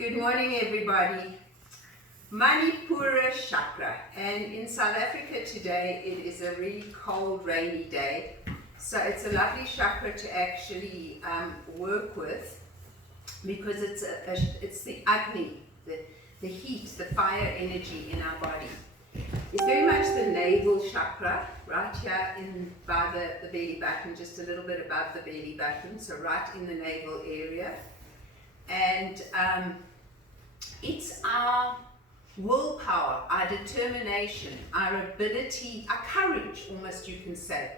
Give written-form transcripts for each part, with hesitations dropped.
Good morning, everybody. Manipura Chakra, and in South Africa today it is a really cold, rainy day, so it's a lovely chakra to actually work with, because it's the Agni, the heat, the fire energy in our body. It's very much the navel chakra, right here by the belly button, just a little bit above the belly button, so right in the navel area. And it's our willpower, our determination, our ability, our courage, almost you can say,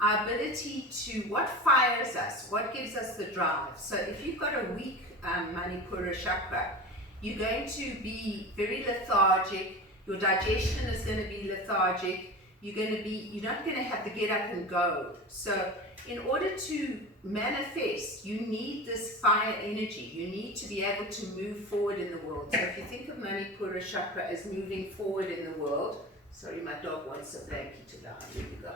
our ability to, what fires us, what gives us the drive. So if you've got a weak Manipura Chakra, you're going to be very lethargic, your digestion is going to be lethargic, you're not going to have to get up and go. So in order to manifest, you need this fire energy. You need to be able to move forward in the world. So if you think of Manipura Chakra as moving forward in the world, sorry, my dog wants a blankie to lie, here we go.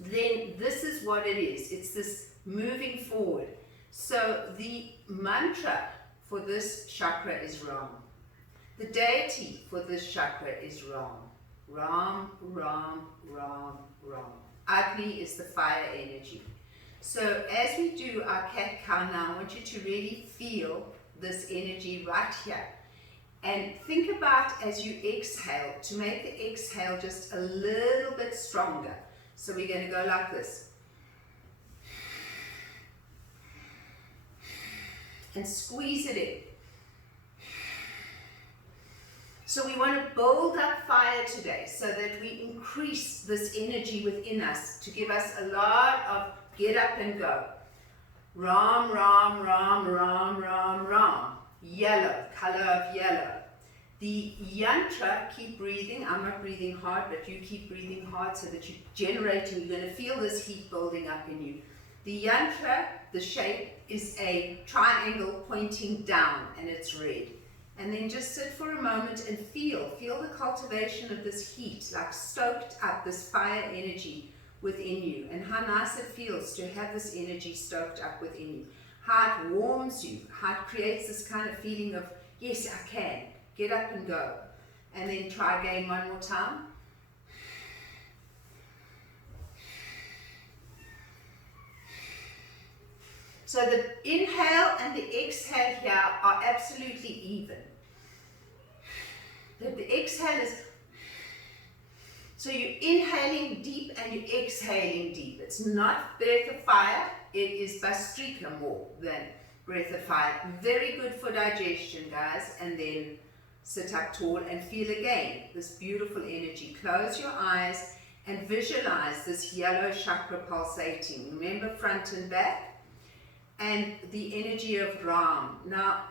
Then this is what it is. It's this moving forward. So the mantra for this chakra is Ram. The deity for this chakra is Ram. Ram, Ram, Ram, Ram. Agni is the fire energy. So as we do our cat-cow now, I want you to really feel this energy right here. And think about, as you exhale, to make the exhale just a little bit stronger. So we're going to go like this. And squeeze it in. So we want to build up fire today so that we increase this energy within us to give us a lot of get up and go. Ram, Ram, Ram, Ram, Ram, Ram. Yellow, color of yellow. The yantra, keep breathing. I'm not breathing hard, but you keep breathing hard so that you're generating. You're going to feel this heat building up in you. The yantra, the shape, is a triangle pointing down, and it's red. And then just sit for a moment and feel the cultivation of this heat, like stoked up, this fire energy within you, and how nice it feels to have this energy stoked up within you. How it warms you, how it creates this kind of feeling of, yes, I can, get up and go. And then try again one more time. So the inhale and the exhale here are absolutely even. The exhale is, so you're inhaling deep and you're exhaling deep. It's not breath of fire, it is Bastrika more than breath of fire. Very good for digestion, guys. And then sit up tall and feel again this beautiful energy. Close your eyes and visualize this yellow chakra pulsating. Remember, front and back. And the energy of Ram. Now,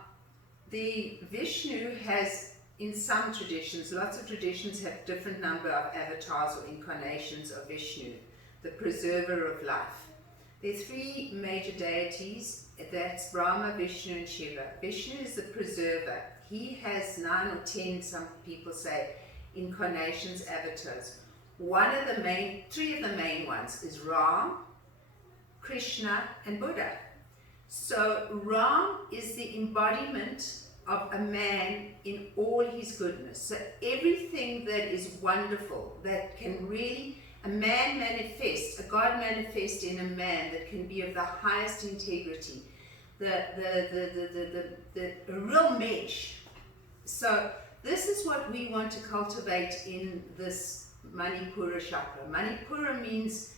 the Vishnu has, in some traditions, lots of traditions have different number of avatars or incarnations of Vishnu, the preserver of life. There are three major deities, that's Brahma, Vishnu and Shiva. Vishnu is the preserver. He has 9 or 10, some people say, incarnations, avatars. Three of the main ones is Ram, Krishna and Buddha. So Ram is the embodiment of a man in all his goodness. So everything that is wonderful, that can really, a man manifest, a God manifest in a man that can be of the highest integrity, the real mesh. So this is what we want to cultivate in this Manipura Chakra. Manipura means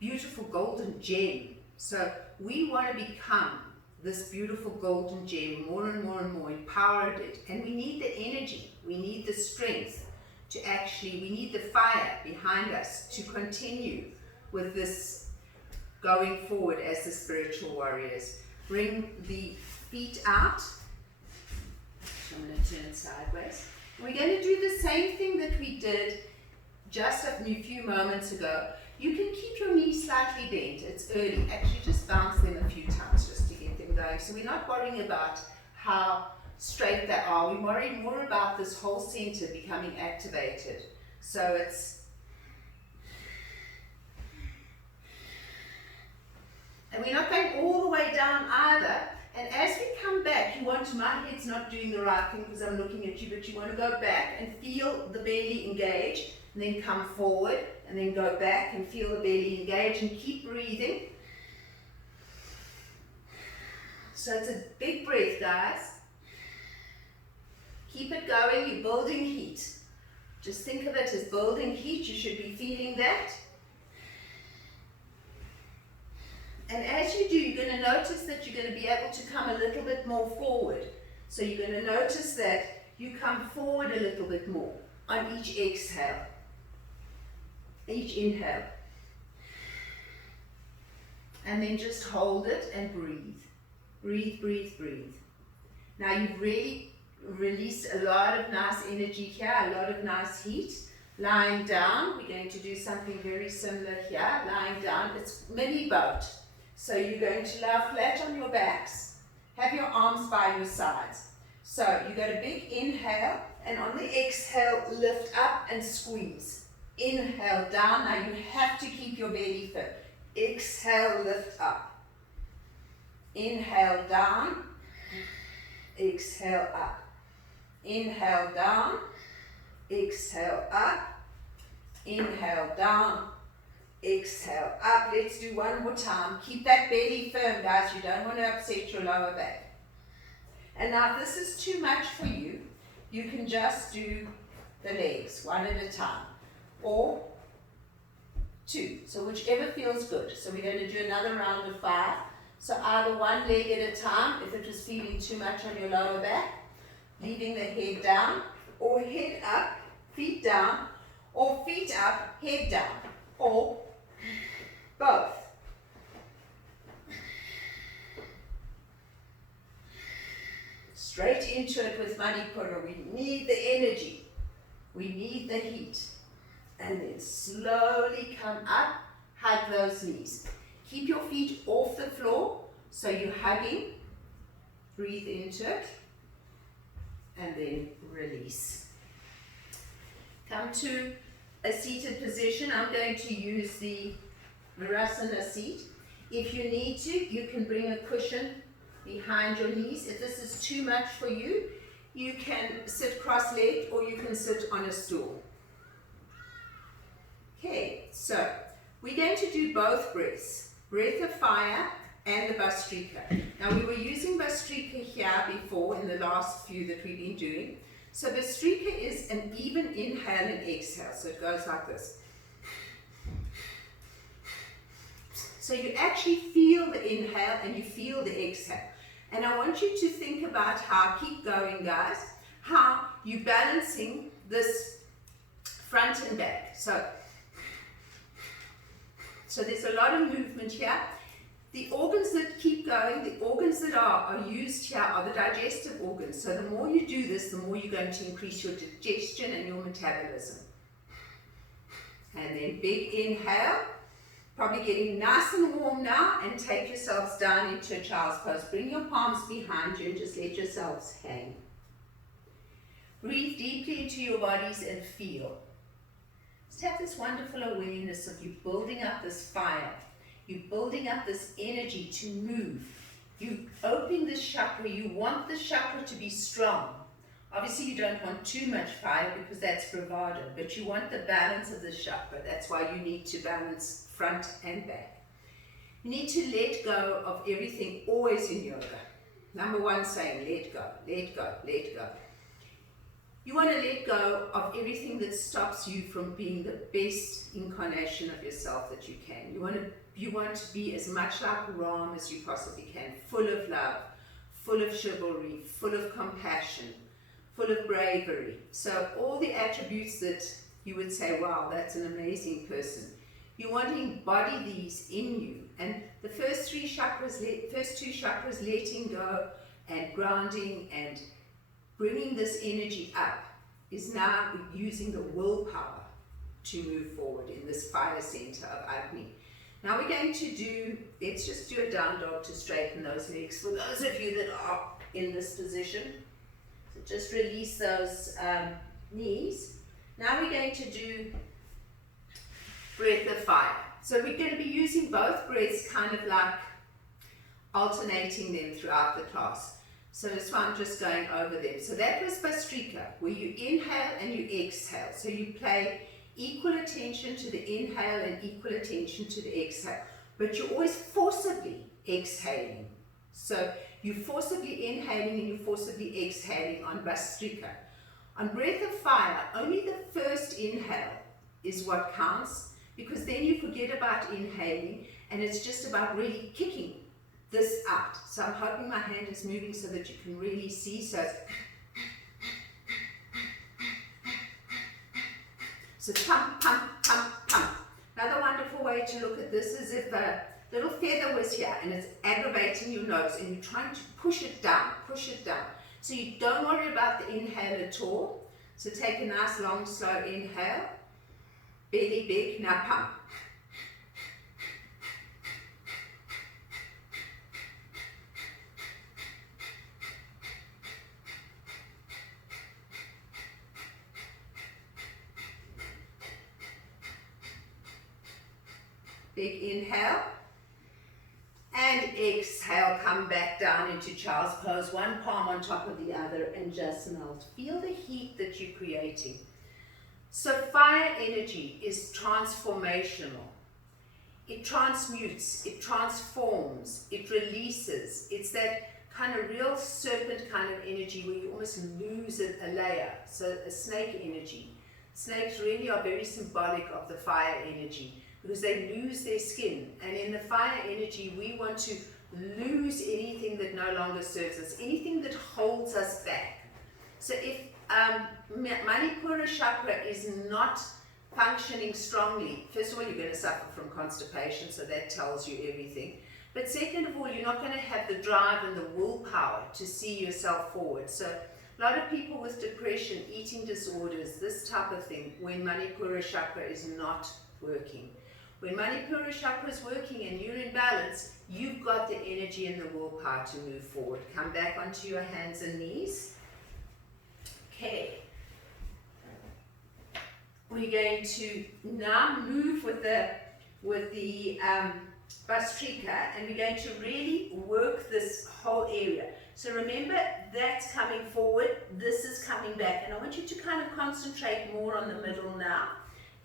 beautiful golden gem. So we want to become this beautiful golden gem, more and more and more, empowered it. And we need the energy, we need the strength to actually, we need the fire behind us to continue with this going forward as the spiritual warriors. Bring the feet out. So I'm going to turn sideways. We're going to do the same thing that we did just a few moments ago. You can keep your knees slightly bent. It's early. Actually, just bounce them a few times just to get them going. So we're not worrying about how straight they are. We're worrying more about this whole center becoming activated. So it's, and we're not going all the way down either. And as we come back you want to, my head's not doing the right thing because I'm looking at you, but you want to go back and feel the belly engage, and then come forward, and then go back and feel the belly engage, and keep breathing. So it's a big breath, guys. Keep it going, you're building heat. Just think of it as building heat, you should be feeling that. And as you do, you're going to notice that you're going to be able to come a little bit more forward. So you're going to notice that you come forward a little bit more on each exhale, each inhale. And then just hold it and breathe. Breathe, breathe, breathe. Now you've really released a lot of nice energy here, a lot of nice heat. Lying down, we're going to do something very similar here. Lying down, it's mini boat. So you're going to lie flat on your backs. Have your arms by your sides. So you got a big inhale, and on the exhale, lift up and squeeze. Inhale down. Now you have to keep your belly fit. Exhale, lift up. Inhale down. Exhale up. Inhale down. Exhale up. Inhale down. Exhale up. Let's do one more time. Keep that belly firm, guys. You don't want to upset your lower back. And now if this is too much for you, you can just do the legs one at a time, or two. So whichever feels good. So we're going to do another round of 5. So either one leg at a time, if it was feeling too much on your lower back, leaving the head down, or head up, feet down, or feet up, head down, or both. Straight into it with Manipura. We need the energy. We need the heat. And then slowly come up, hug those knees. Keep your feet off the floor, so you're hugging. Breathe into it, and then release. Come to a seated position. I'm going to use the Virasana seat. If you need to, you can bring a cushion behind your knees. If this is too much for you, you can sit cross-legged, or you can sit on a stool. Okay, so we're going to do both breaths, breath of fire and the Bhastrika. Now we were using Bhastrika here before in the last few that we've been doing. So Bhastrika is an even inhale and exhale, so it goes like this. So you actually feel the inhale and you feel the exhale. And I want you to think about how, keep going guys, how you're balancing this front and back. So there's a lot of movement here. The organs that keep going, the organs that are used here are the digestive organs. So the more you do this, the more you're going to increase your digestion and your metabolism. And then big inhale, probably getting nice and warm now, and take yourselves down into a child's pose. Bring your palms behind you and just let yourselves hang. Breathe deeply into your bodies and feel. Just have this wonderful awareness of you building up this fire. You're building up this energy to move. You're opening this chakra. You want the chakra to be strong. Obviously, you don't want too much fire because that's bravado, but you want the balance of the chakra. That's why you need to balance front and back. You need to let go of everything always in yoga. Number one saying, let go, let go, let go. You want to let go of everything that stops you from being the best incarnation of yourself that you can. You want to be as much like Ram as you possibly can, full of love, full of chivalry, full of compassion, full of bravery. So all the attributes that you would say, wow, that's an amazing person. You want to embody these in you. And the first two chakras, letting go and grounding and bringing this energy up, is now using the willpower to move forward in this fire center of Agni. Now we're going to do, let's just do a down dog to straighten those legs for those of you that are in this position. So just release those knees. Now we're going to do breath of fire. So we're going to be using both breaths, kind of like alternating them throughout the class. So that's why I'm just going over them. So that was Bhastrika, where you inhale and you exhale. So you pay equal attention to the inhale and equal attention to the exhale. But you're always forcibly exhaling. So you're forcibly inhaling and you're forcibly exhaling on Bhastrika. On breath of fire, only the first inhale is what counts, because then you forget about inhaling and it's just about really kicking this out. So I'm hoping my hand is moving so that you can really see. So it's pump, pump, pump, pump. Another wonderful way to look at this is if a little feather was here and it's aggravating your nose and you're trying to push it down, push it down. So you don't worry about the inhale at all. So take a nice long slow inhale, belly big, now pump. Big inhale and exhale, come back down into child's pose, one palm on top of the other and just melt. Feel the heat that you're creating. So fire energy is transformational. It transmutes, it transforms, it releases. It's that kind of real serpent kind of energy where you almost lose a layer. So a snake energy. Snakes really are very symbolic of the fire energy, because they lose their skin. And in the fire energy, we want to lose anything that no longer serves us, anything that holds us back. So if Manipura Chakra is not functioning strongly, first of all, you're going to suffer from constipation, so that tells you everything. But second of all, you're not going to have the drive and the willpower to see yourself forward. So a lot of people with depression, eating disorders, this type of thing, when Manipura Chakra is not working. When Manipura Chakra is working and you're in balance, you've got the energy and the willpower to move forward. Come back onto your hands and knees. Okay. We're going to now move with the Bhastrika, and we're going to really work this whole area. So remember, that's coming forward, this is coming back, and I want you to kind of concentrate more on the middle now,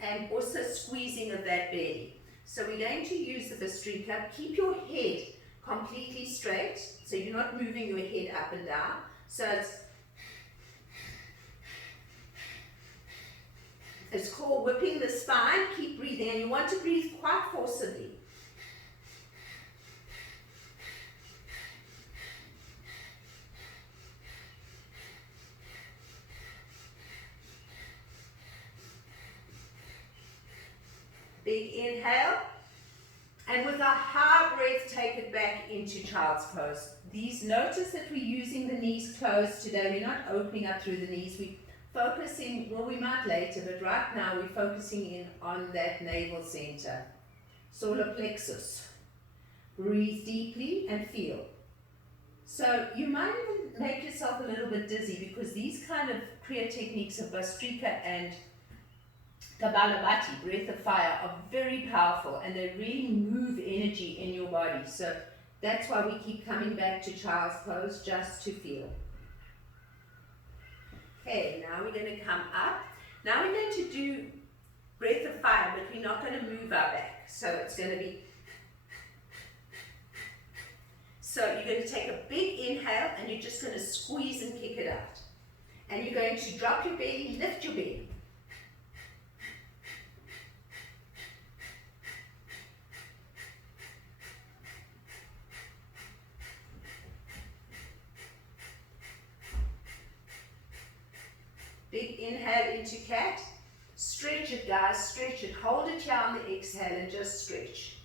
and also squeezing of that belly. So we're going to use the Bhastrika. Keep your head completely straight, so you're not moving your head up and down. So it's called whipping the spine. Keep breathing, and you want to breathe quite forcibly. Big inhale, and with a high breath, take it back into child's pose. Notice that we're using the knees closed today. We're not opening up through the knees. We're focusing, well, we might later, but right now we're focusing in on that navel center, solar plexus. Breathe deeply and feel. So you might even make yourself a little bit dizzy, because these kind of Kriya techniques of Bhastrika and Ganapatsy, breath of fire, are very powerful, and they really move energy in your body. So that's why we keep coming back to child's pose, just to feel. Okay, now we're going to come up. Now we're going to do breath of fire, but we're not going to move our back. So it's going to be, so you're going to take a big inhale and you're just going to squeeze and kick it out. And you're going to drop your belly, lift your belly. Big inhale into cat. Stretch it, guys, stretch it. Hold it here on the exhale and just stretch.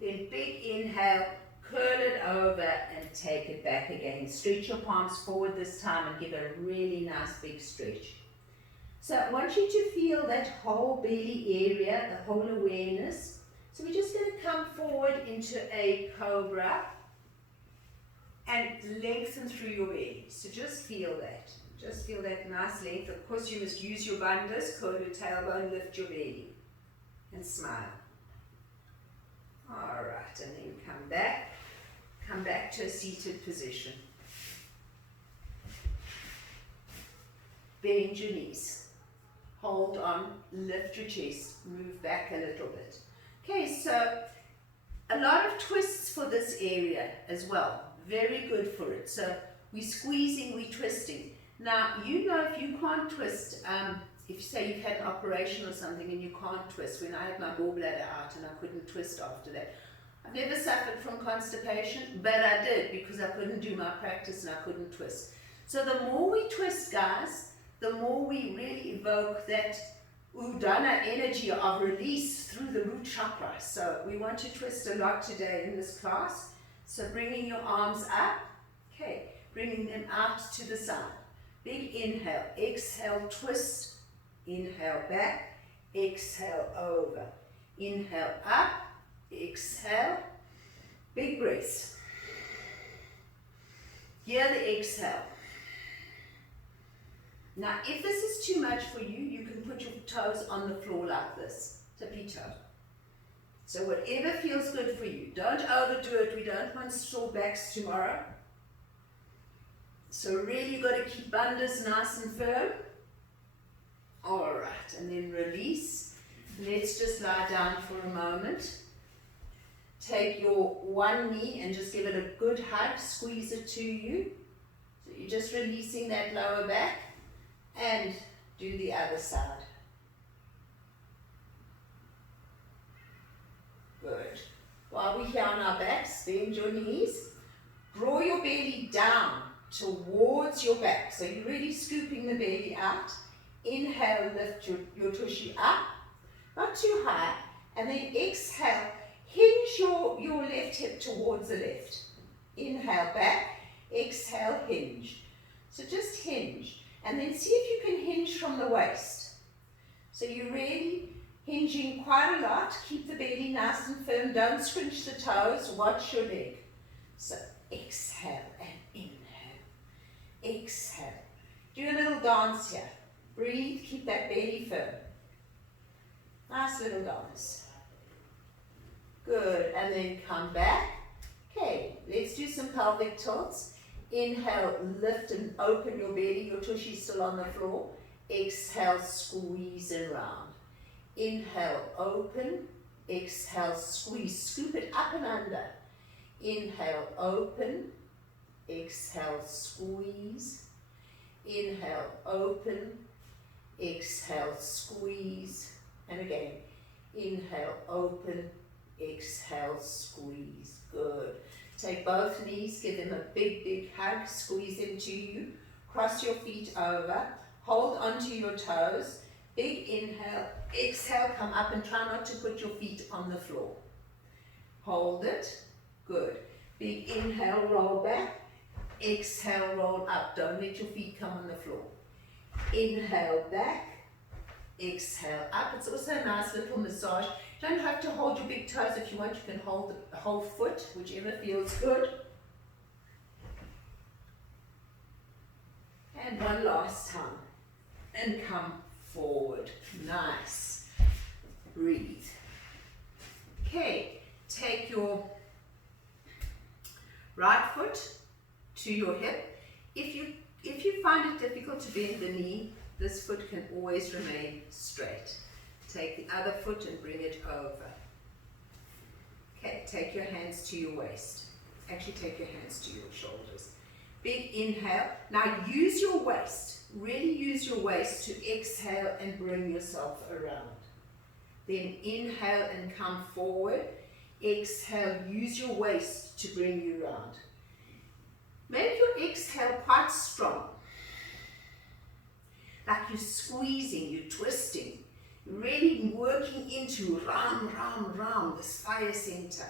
Then big inhale, curl it over and take it back again. Stretch your palms forward this time and give it a really nice big stretch. So I want you to feel that whole belly area, the whole awareness. So we're just going to come forward into a cobra and lengthen through your belly. So just feel that. Just feel that nice length. Of course, you must use your bandhas, curl your tailbone, lift your belly, and smile. All right, and then come back to a seated position. bend your knees. Hold on, lift your chest, move back a little bit. Okay, so a lot of twists for this area as well. Very good for it. So we're squeezing, we're twisting. Now, you know if you can't twist, if say you've had an operation or something and you can't twist, when I had my gallbladder out and I couldn't twist after that. I've never suffered from constipation, but I did because I couldn't do my practice and I couldn't twist. So the more we twist, guys, the more we really evoke that Udana energy of release through the root chakra. So we want to twist a lot today in this class. So bringing your arms up, okay, bringing them out to the side. Big inhale, exhale, twist, inhale back, exhale over, inhale up, exhale, big breaths. Hear the exhale. Now, if this is too much for you, you can put your toes on the floor like this, tippy toe. So whatever feels good for you. Don't overdo it. We don't want sore backs tomorrow. So really you've got to keep bandhas nice and firm. All right, and then release. Let's just lie down for a moment. Take your one knee and just give it a good hug. Squeeze it to you. So you're just releasing that lower back. And do the other side. Good. While we're here on our backs, bend your knees. Draw your belly down towards your back. So you're really scooping the belly out. Inhale, lift your tushy up. Not too high. And then exhale, hinge your left hip towards the left. Inhale back. Exhale, hinge. So just hinge. And then see if you can hinge from the waist. So you're really hinging quite a lot. Keep the belly nice and firm. Don't scrunch the toes. Watch your leg. So exhale and inhale. Exhale. Do a little dance here. Breathe. Keep that belly firm. Nice little dance. Good. And then come back. Okay. Let's do some pelvic tilts. Inhale, lift and open your belly, your tushy still on the floor. Exhale, squeeze around. Inhale, open. Exhale, squeeze. Scoop it up and under. Inhale, open. Exhale, squeeze. Inhale, open. Exhale, squeeze. And again, inhale, open. Exhale, squeeze. Good. Take both knees, give them a big, big hug, squeeze them to you. Cross your feet over, hold onto your toes. Big inhale, exhale, come up and try not to put your feet on the floor. Hold it, good. Big inhale, roll back. Exhale, roll up. Don't let your feet come on the floor. Inhale, back. Exhale, up. It's also a nice little massage. You don't have to hold your big toes. If you want, you can hold the whole foot, whichever feels good. And one last time. And come forward. Nice. Breathe. Okay, take your right foot to your hip. If you find it difficult to bend the knee, this foot can always remain straight. Take the other foot and bring it over. Okay, take your hands to your waist. Actually, take your hands to your shoulders. Big inhale. Now use your waist. Really use your waist to exhale and bring yourself around. Then inhale and come forward. Exhale, use your waist to bring you around. Make your exhale quite strong. Like you're squeezing, you're twisting. You're really working into Ram, Ram, Ram, this fire center.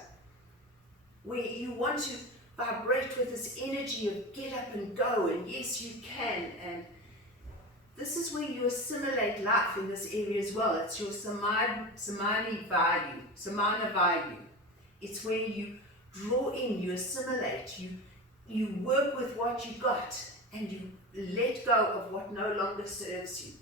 Where you want to vibrate with this energy of get up and go, and yes you can. And this is where you assimilate life in this area as well. It's your samana value. It's where you draw in, you assimilate, you work with what you got, and you let go of what no longer serves you.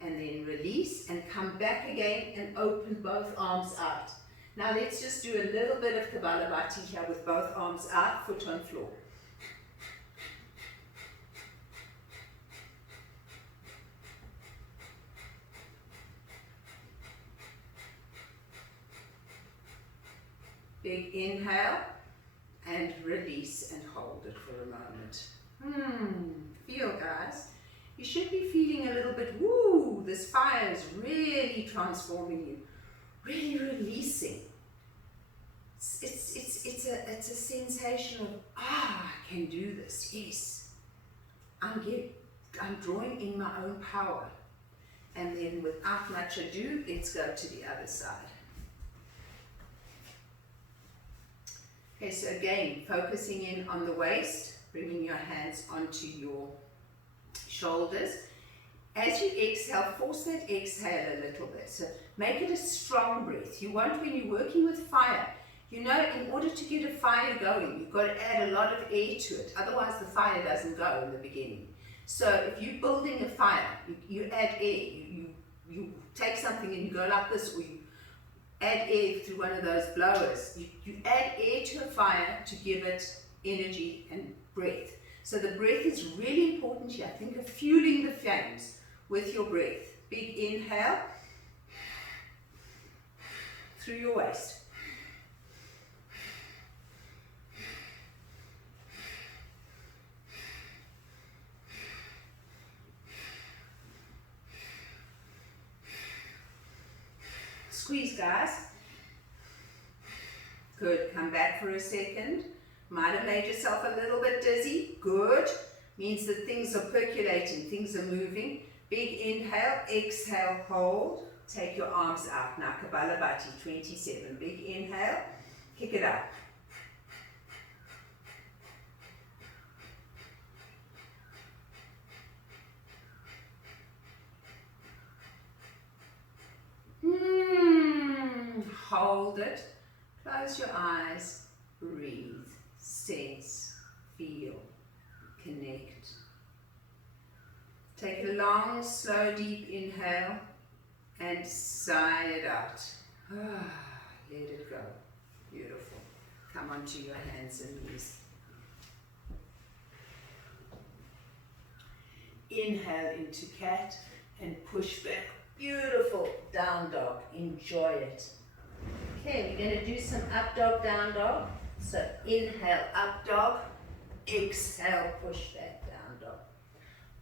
And then release and come back again and open both arms out. Now let's just do a little bit of Ganapatsy here with both arms out, foot on floor. Big inhale and release and hold it for a moment. Feel, guys. You should be feeling a little bit, woo, this fire is really transforming you, really releasing. It's a sensation of, I can do this, yes. I'm drawing in my own power. And then without much ado, let's go to the other side. Okay, so again, focusing in on the waist, bringing your hands onto your shoulders. As you exhale, force that exhale a little bit. So make it a strong breath. You want, when you're working with fire, you know, in order to get a fire going, you've got to add a lot of air to it. Otherwise, the fire doesn't go in the beginning. So if you're building a fire, you add air. You take something and you go like this, or you add air through one of those blowers. You add air to a fire to give it energy and breath. So the breath is really important here. Think of fueling the flames with your breath. Big inhale through your waist. Squeeze, guys. Good. Come back for a second. Might have made yourself a little bit dizzy. Good. Means that things are percolating, things are moving. Big inhale, exhale, hold. Take your arms out. Now Ganapatsy 27. Big inhale, kick it up. Hold it. Close your eyes. Breathe. Sense. Feel. Connect. Take a long, slow, deep inhale and sigh it out. Let it go. Beautiful. Come onto your hands and knees. Inhale into cat and push back. Beautiful. Down dog. Enjoy it. Okay, we're going to do some up dog, down dog. So inhale, up dog. Exhale, push back, down dog.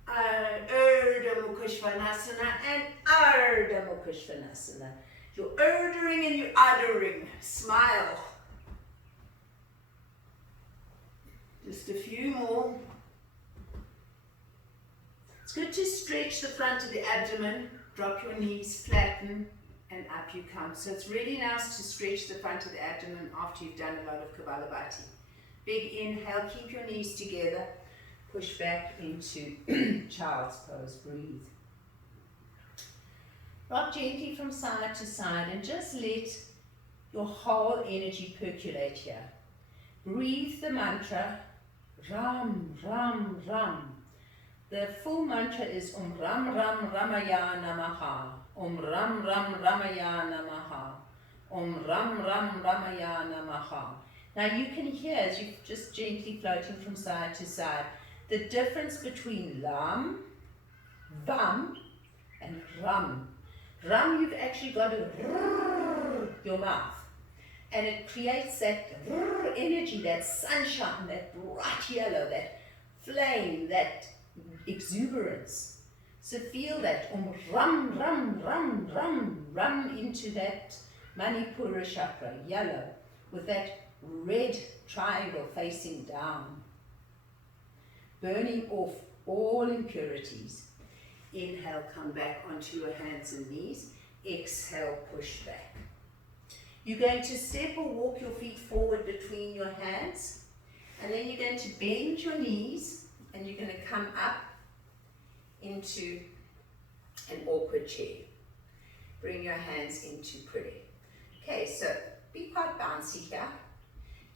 Ardha Mukha Svanasana and Ardha Mukha Svanasana. You're ordering and you're uttering. Smile. Just a few more. It's good to stretch the front of the abdomen. Drop your knees, flatten, and up you come. So it's really nice to stretch the front of the abdomen after you've done a lot of Ganapatsy. Big inhale, keep your knees together. Push back into child's pose. Breathe. Rock gently from side to side and just let your whole energy percolate here. Breathe the mantra, Ram, Ram, Ram. The full mantra is Om Ram Ram Ramaya Namaha. Om Ram Ram Ramaya Namaha. Om Ram Ram Ramaya Namaha. Now you can hear, as you're just gently floating from side to side, the difference between Lam, Vam, and Ram. Ram, you've actually got to your mouth. And it creates that energy, that sunshine, that bright yellow, that flame, that exuberance. So feel that Ram, Ram, Ram, Ram, Ram into that Manipura Chakra, yellow, with that red triangle facing down, burning off all impurities. Inhale, come back onto your hands and knees. Exhale, push back. You're going to step or walk your feet forward between your hands, and then you're going to bend your knees and you're going to come up into an awkward chair. Bring your hands into prayer. Okay, so be quite bouncy here.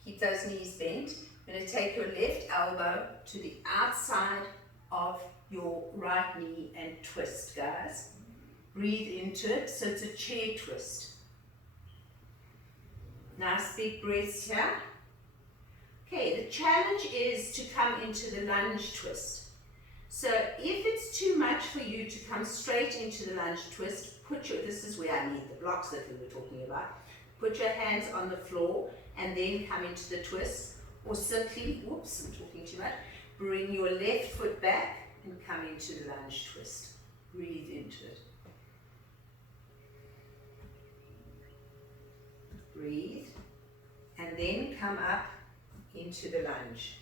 Keep those knees bent. You're going to take your left elbow to the outside of your right knee and twist, guys. Breathe into it, so it's a chair twist. Nice big breaths here. Okay, the challenge is to come into the lunge twist. So if it's too much for you to come straight into the lunge twist, this is where I need the blocks that we were talking about. Put your hands on the floor and then come into the twist, or simply, whoops, I'm talking too much, bring your left foot back and come into the lunge twist. Breathe into it. Breathe, and then come up into the lunge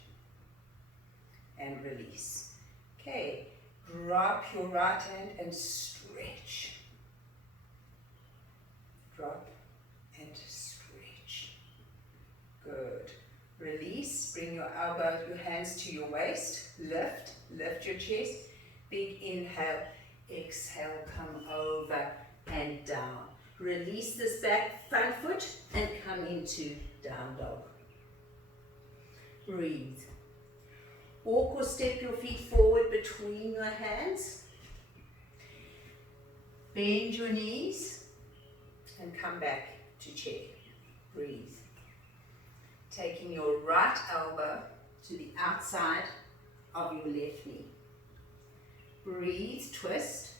and release. Okay, drop your right hand and stretch. Drop and stretch. Good. Release, bring your hands to your waist, lift your chest. Big inhale, exhale, come over and down. Release this back front foot and come into down dog. Breathe. Walk or step your feet forward between your hands. Bend your knees and come back to chair. Breathe. Taking your right elbow to the outside of your left knee. Breathe, twist.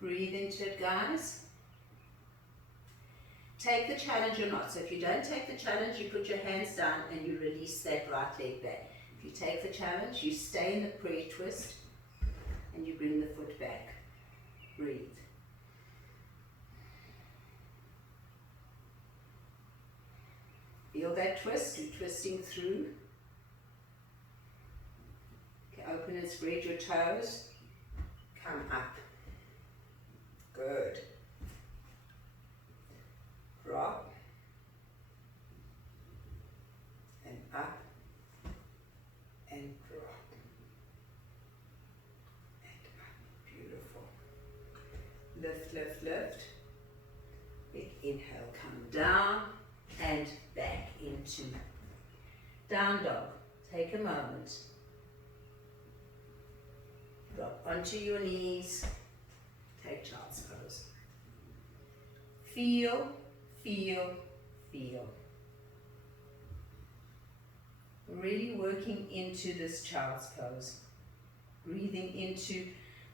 Breathe into it, guys. Take the challenge or not. So if you don't take the challenge, you put your hands down and you release that right leg back. If you take the challenge, you stay in the prayer twist and you bring the foot back. Breathe. Feel that twist. You're twisting through. Okay, open and spread your toes. Come up. Good. Drop. And up. And drop. And up. Beautiful. Lift, lift, lift. Big inhale, come down and back into down dog. Take a moment. Drop onto your knees. Take child's pose. Feel, feel, feel. Really working into this child's pose. Breathing into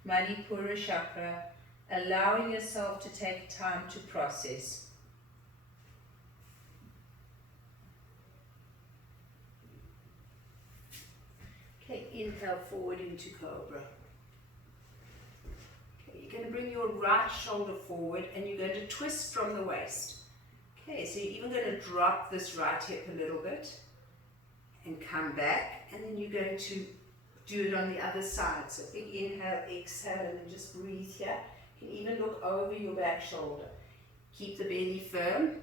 Manipura Chakra, allowing yourself to take time to process. Okay, inhale forward into Cobra. Okay, you're going to bring your right shoulder forward and you're going to twist from the waist. Okay, so you're even going to drop this right hip a little bit and come back, and then you're going to do it on the other side. So big inhale, exhale, and then just breathe here. You can even look over your back shoulder. Keep the belly firm.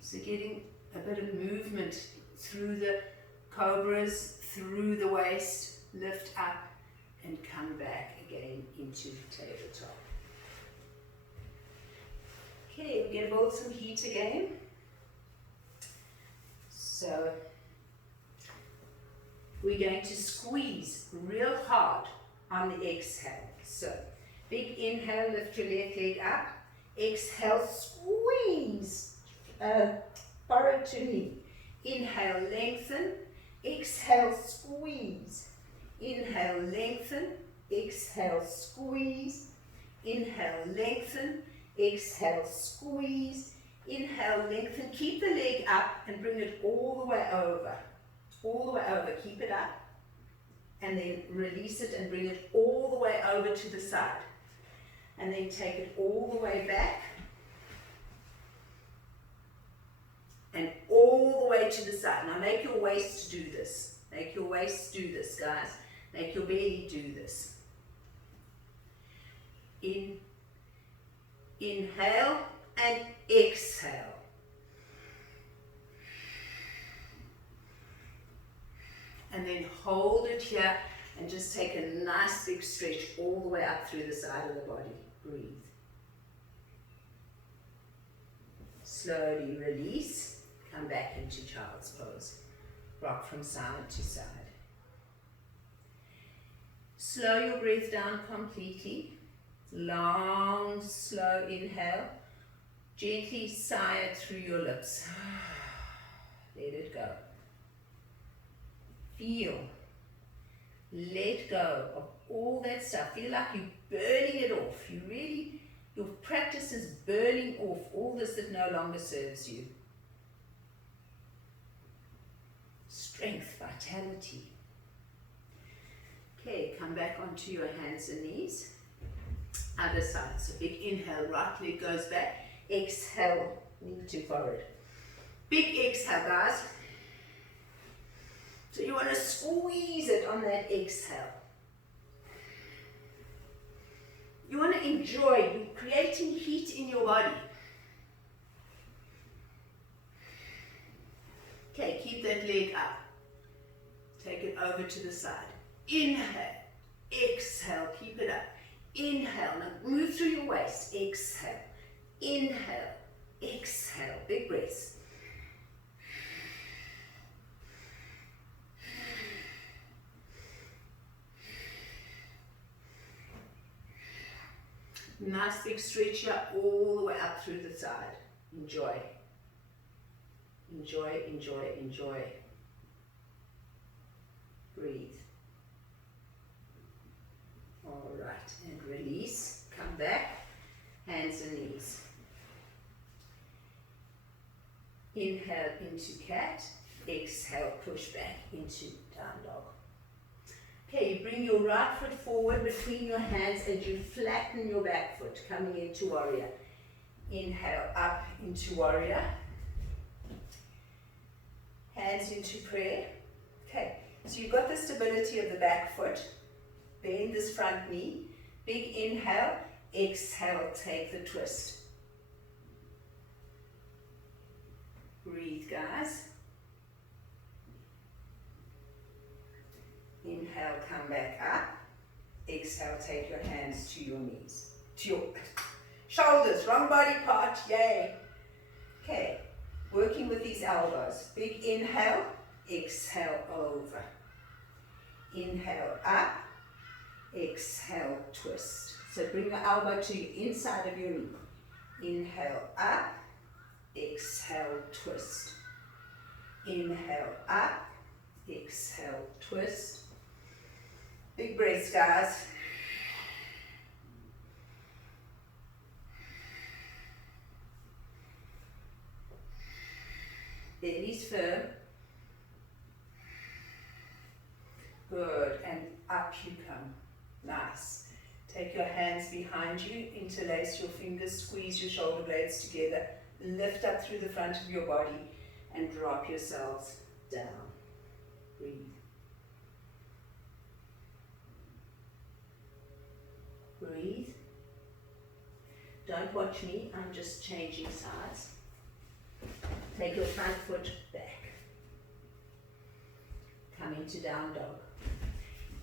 So getting a bit of movement through the cobras, through the waist, lift up and come back again into tabletop. Okay, we're going to build some heat again. So we're going to squeeze real hard on the exhale. So big inhale, lift your left leg up. Exhale, squeeze. Forward to knee. Inhale, lengthen. Exhale, squeeze. Inhale, lengthen. Exhale, squeeze. Inhale, lengthen. Exhale, squeeze. Inhale, lengthen. Keep the leg up and bring it all the way over. All the way over. Keep it up. And then release it and bring it all the way over to the side. And then take it all the way back. And all the way to the side. Now make your waist do this. Make your waist do this, guys. Make your belly do this. Inhale and exhale. And then hold it here and just take a nice big stretch all the way up through the side of the body. Breathe. Slowly release. Come back into child's pose. Rock from side to side. Slow your breath down completely. Long, slow inhale. Gently sigh it through your lips. Let it go. Feel. let go of all that stuff. Feel like you're burning it off. Your practice is burning off all this that no longer serves you. Strength, vitality. Okay, come back onto your hands and knees. Other side. So big inhale, right leg goes back. Exhale, knee to forehead. Big exhale, guys. So you want to squeeze it on that exhale. You want to enjoy, you're creating heat in your body. Okay, keep that leg up. Take it over to the side. Inhale, exhale, keep it up. Inhale, now move through your waist. Exhale, inhale, exhale, big breaths. Nice big stretch here all the way up through the side. Enjoy. Enjoy, enjoy, enjoy. Breathe. All right, and release. Come back. Hands and knees. Inhale into cat. Exhale, push back into down dog. Okay, you bring your right foot forward between your hands and you flatten your back foot, coming into warrior. Inhale, up into warrior. Hands into prayer. Okay, so you've got the stability of the back foot. Bend this front knee. Big inhale, exhale, take the twist. Breathe, guys. Inhale, come back up. Exhale, take your hands to your knees. To your shoulders, wrong body part, yay. Okay, working with these elbows. Big inhale, exhale over. Inhale up, exhale, twist. So bring your elbow to the inside of your knee. Inhale up, exhale, twist. Inhale up, exhale, twist. Big breaths, guys. Belly's firm. Good, and up you come. Nice. Take your hands behind you, interlace your fingers, squeeze your shoulder blades together, lift up through the front of your body, and drop yourselves down. Breathe. Breathe. Don't watch me, I'm just changing sides. Take your front foot back. Come into down dog.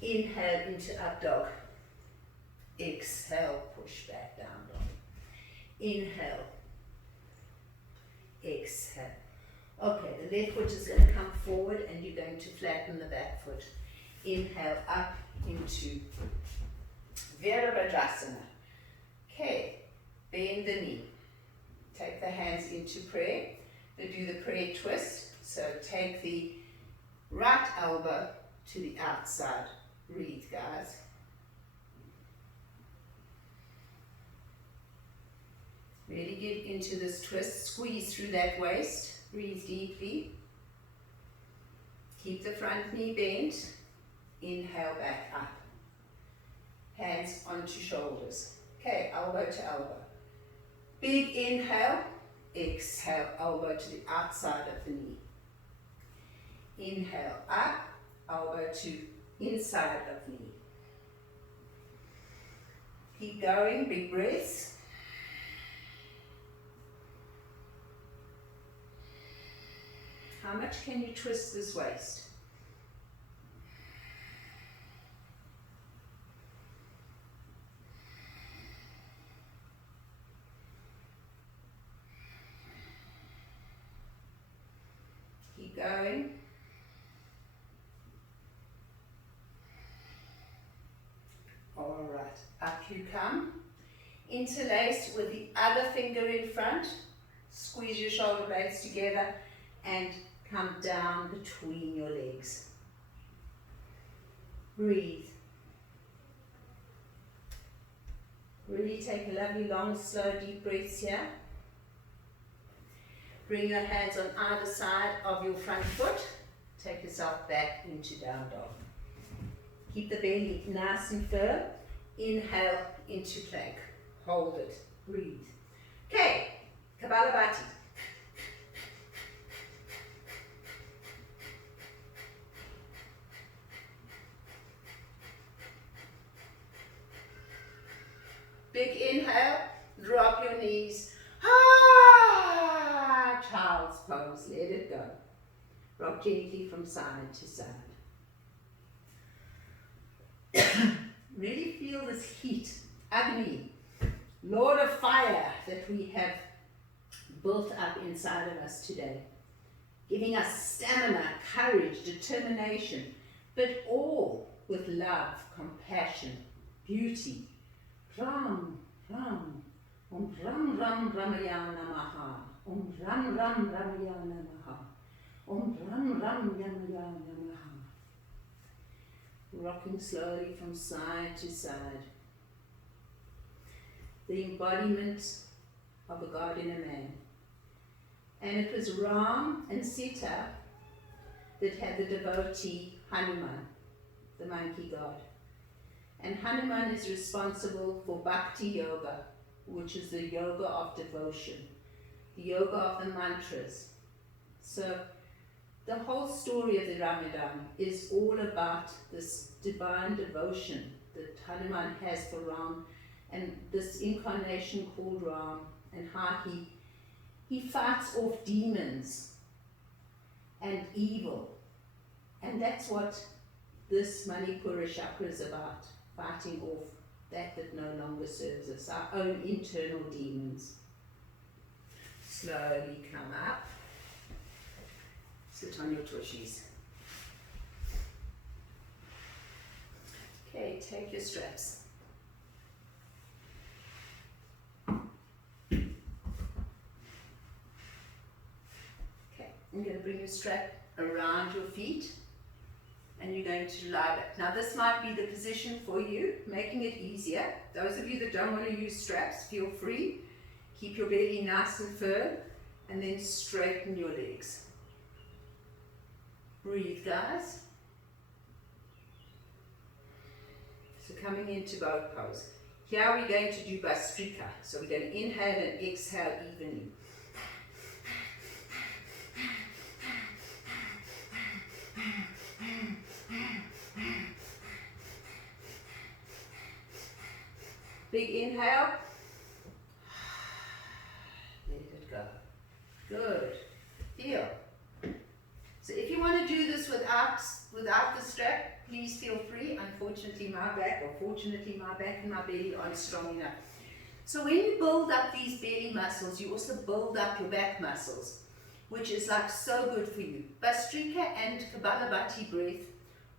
Inhale into up dog. Exhale, push back down dog. Inhale. Exhale. Okay, the left foot is going to come forward and you're going to flatten the back foot. Inhale up into Virabhadrasana. Okay, bend the knee. Take the hands into prayer. They do the prayer twist. So take the right elbow to the outside. Breathe, guys. Really get into this twist. Squeeze through that waist. Breathe deeply. Keep the front knee bent. Inhale back up. Hands onto shoulders. Okay, elbow to elbow. Big inhale. Exhale, elbow to the outside of the knee. Inhale up, elbow to inside of knee. Keep going, big breaths. How much can you twist this waist? Keep going. All right, up you come. Interlace with the other finger in front. Squeeze your shoulder blades together and come down between your legs. Breathe. Really take a lovely, long, slow, deep breaths here. Bring your hands on either side of your front foot. Take yourself back into down dog. Keep the belly nice and firm. Inhale into plank. Hold it. Breathe. Okay, Kapalabhati. Big inhale, drop your knees. Ah, child's pose, let it go. Rock gently from side to side. Really feel this heat, Agni, Lord of fire, that we have built up inside of us today. Giving us stamina, courage, determination, but all with love, compassion, beauty. Ram, Ram, Ram Ram Ramaya Namaha, Ram Ram Ramaya Namaha, Ram Ram Ramaya Namaha. Rocking slowly from side to side. The embodiment of a God in a man. And it was Ram and Sita that had the devotee Hanuman, the monkey god. And Hanuman is responsible for Bhakti Yoga, which is the yoga of devotion, the yoga of the mantras. So the whole story of the Ramadan is all about this divine devotion that Hanuman has for Ram, and this incarnation called Ram, and how he fights off demons and evil. And that's what this Manipura Chakra is about. Fighting off that no longer serves us, our own internal demons. Slowly come up. Sit on your tushies. Okay, take your straps. Okay, I'm going to bring your strap around your feet. And you're going to lie back. Now this might be the position for you, making it easier. Those of you that don't want to use straps, feel free. Keep your belly nice and firm, and then straighten your legs. Breathe, guys. So coming into boat pose. Here we're going to do Bhastrika. So we're going to inhale and exhale evenly. Big inhale. Let it go. Good. Feel. So if you want to do this without the strap, please feel free. Unfortunately, my back, or fortunately, my back and my belly aren't strong enough. So when you build up these belly muscles, you also build up your back muscles, which is like so good for you. Bhastrika and Kapalabhati breath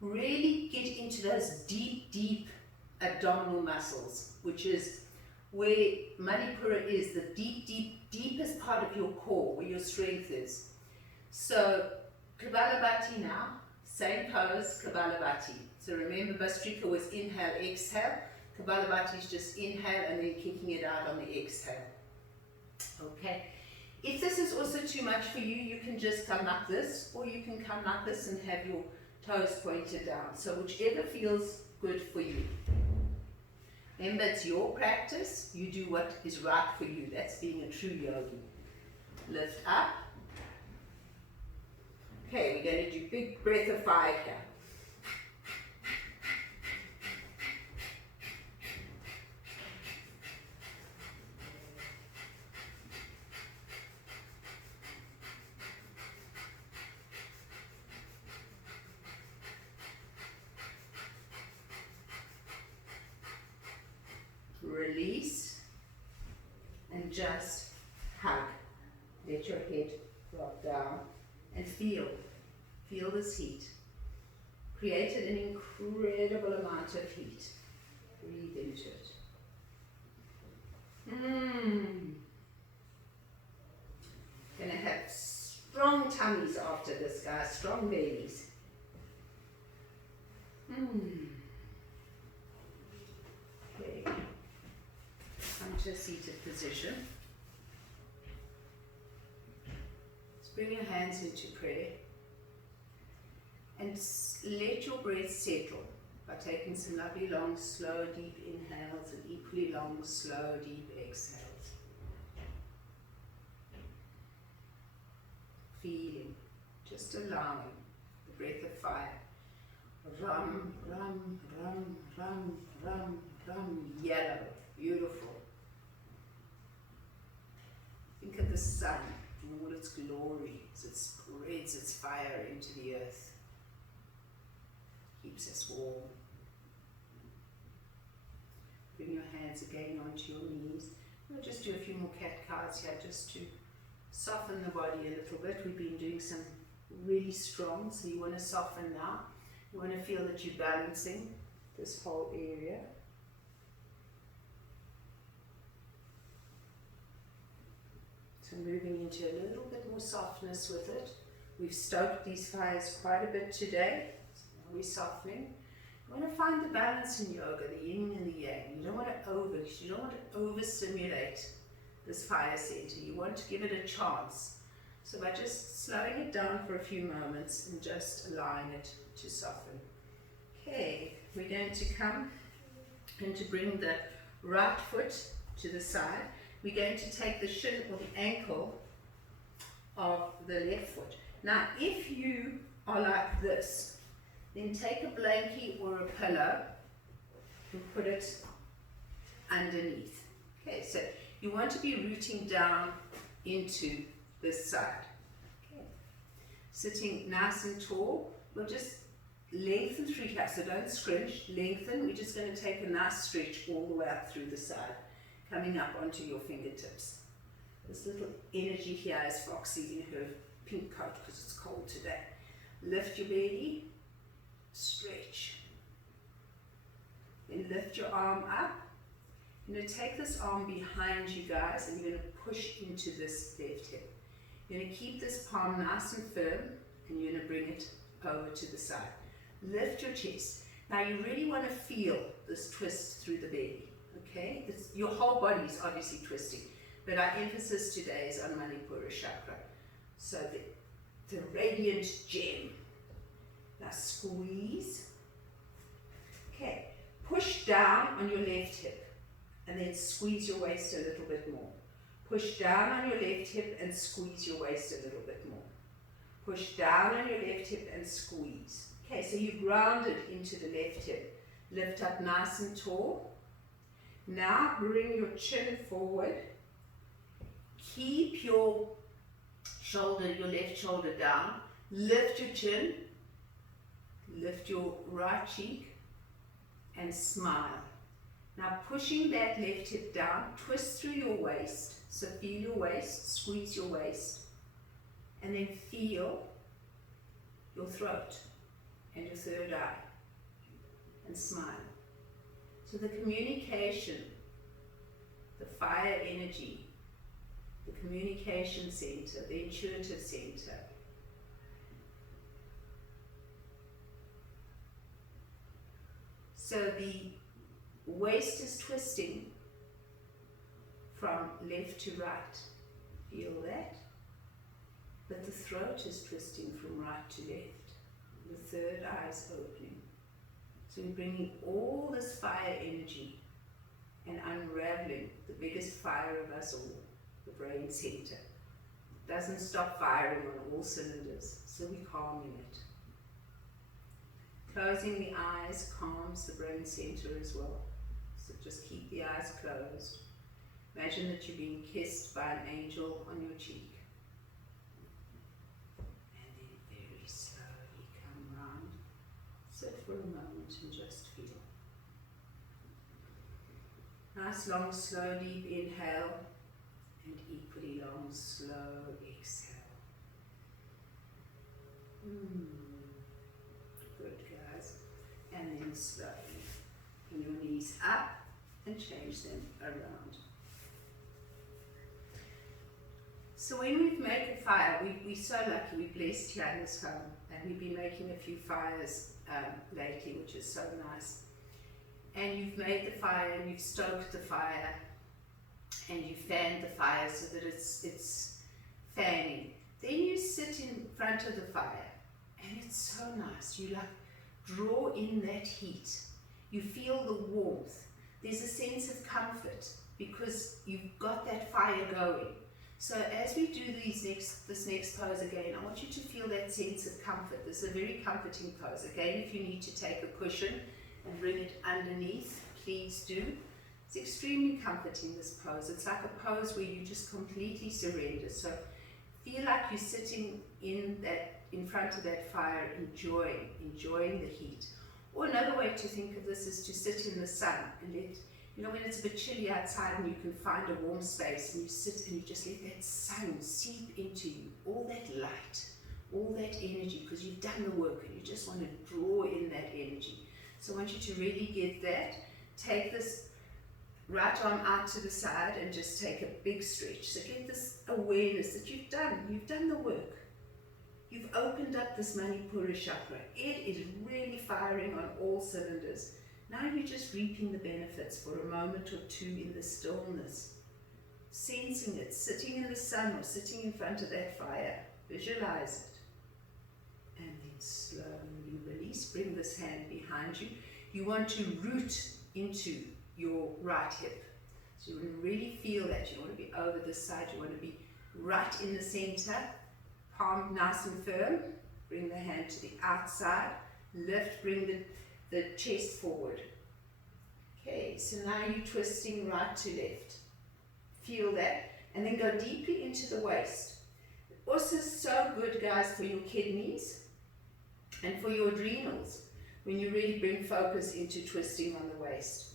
really get into those deep, deep abdominal muscles, which is where Manipura is, the deepest part of your core, where your strength is. So Kapalabhati now, same pose, Kapalabhati. So remember, Bhastrika was inhale, exhale. Kapalabhati is just inhale and then kicking it out on the exhale. Okay. If this is also too much for you, you can just come like this, or you can come like this and have your toes pointed down. So whichever feels good for you. Remember, it's your practice. You do what is right for you. That's being a true yogi. Lift up. Okay, we're going to do big breath of fire here. Release and just hug. Let your head drop down and feel this heat. Created an incredible amount of heat. Breathe into it. Gonna have strong tummies after this, guys. Strong bellies. into a seated position. Just bring your hands into prayer and let your breath settle by taking some lovely long, slow, deep inhales and equally long, slow, deep exhales. Feeling, just allowing the breath of fire. Rum, rum, rum, rum, rum, rum, yellow, beautiful. Think of the sun in all its glory as it spreads its fire into the earth. Keeps us warm. Bring your hands again onto your knees. We'll just do a few more cat-cows here just to soften the body a little bit. We've been doing some really strong, so you want to soften now. You want to feel that you're balancing this whole area. So moving into a little bit more softness with it. We've stoked these fires quite a bit today. So now we're softening. You want to find the balance in yoga, the yin and the yang. You don't want to overstimulate this fire center. You want to give it a chance. So by just slowing it down for a few moments and just allowing it to soften. Okay, we're going to come and to bring the right foot to the side. We're going to take the shin or the ankle of the left foot. Now, if you are like this, then take a blankie or a pillow and put it underneath. Okay, so you want to be rooting down into this side. Okay. Sitting nice and tall, we'll just lengthen through here, so don't scrunch, lengthen. We're just going to take a nice stretch all the way up through the side, coming up onto your fingertips. This little energy here is Foxy in her pink coat because it's cold today. Lift your belly, stretch. Then lift your arm up. You're going to take this arm behind you guys and you're going to push into this left hip. You're going to keep this palm nice and firm and you're going to bring it over to the side. Lift your chest. Now you really want to feel this twist through the belly. Okay? Your whole body is obviously twisting, but our emphasis today is on Manipura Chakra. So the radiant gem. Now squeeze. Okay. Push down on your left hip and then squeeze your waist a little bit more. Push down on your left hip and squeeze your waist a little bit more. Push down on your left hip and squeeze. Okay, so you've rounded into the left hip. Lift up nice and tall. Now bring your chin forward. Keep your shoulder, your left shoulder down. Lift your chin. Lift your right cheek and smile. Now pushing that left hip down, twist through your waist. So feel your waist, squeeze your waist. And then feel your throat and your third eye. And smile. So the communication, the fire energy, the communication center, the intuitive center. So the waist is twisting from left to right. Feel that? But the throat is twisting from right to left. The third eye is opening. So we're bringing all this fire energy and unraveling the biggest fire of us all, the brain center. It doesn't stop firing on all cylinders, so we're calming it. Closing the eyes calms the brain center as well. So just keep the eyes closed. Imagine that you're being kissed by an angel on your cheek. And then very slowly come round. Sit for a moment and just feel. Nice long, slow, deep inhale and equally long, slow exhale. Good, guys. And then slowly bring your knees up and change them around. So when we've made the fire, we're so lucky, we're blessed here in this home, and we've been making a few fires lately, which is so nice. And you've made the fire and you've stoked the fire, and you fan the fire so that it's fanning. Then you sit in front of the fire, and it's so nice. You like draw in that heat. You feel the warmth. There's a sense of comfort because you've got that fire going. So as we do this next pose again, I want you to feel that sense of comfort. This is a very comforting pose. Again, if you need to take a cushion and bring it underneath, please do. It's extremely comforting, this pose. It's like a pose where you just completely surrender. So feel like you're sitting in front of that fire, enjoying the heat. Or another way to think of this is to sit in the sun and let, when it's a bit chilly outside and you can find a warm space and you sit and you just let that sun seep into you, all that light, all that energy, because you've done the work and you just want to draw in that energy. So I want you to really get that. Take this right arm out to the side and just take a big stretch. So get this awareness that you've done the work. You've opened up this Manipura Chakra. It is really firing on all cylinders. Now you're just reaping the benefits for a moment or two in the stillness. Sensing it, sitting in the sun or sitting in front of that fire. Visualize it. And then slowly release. Bring this hand behind you. You want to root into your right hip. So you want to really feel that. You want to be over this side. You want to be right in the center. Palm nice and firm. Bring the hand to the outside. Lift, bring the chest forward. Okay, so now you're twisting right to left. Feel that. And then go deeply into the waist. Also so good, guys, for your kidneys and for your adrenals when you really bring focus into twisting on the waist.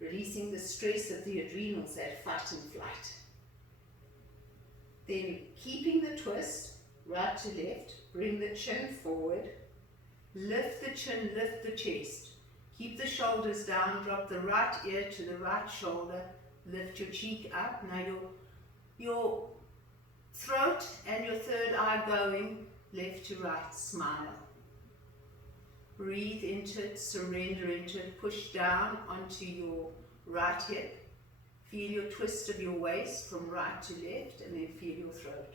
Releasing the stress of the adrenals, that fight and flight. Then keeping the twist, right to left, bring the chin forward, lift the chin, lift the chest. Keep the shoulders down, drop the right ear to the right shoulder, lift your cheek up. Now your throat and your third eye going left to right, smile. Breathe into it, surrender into it, push down onto your right hip. Feel your twist of your waist from right to left, and then feel your throat.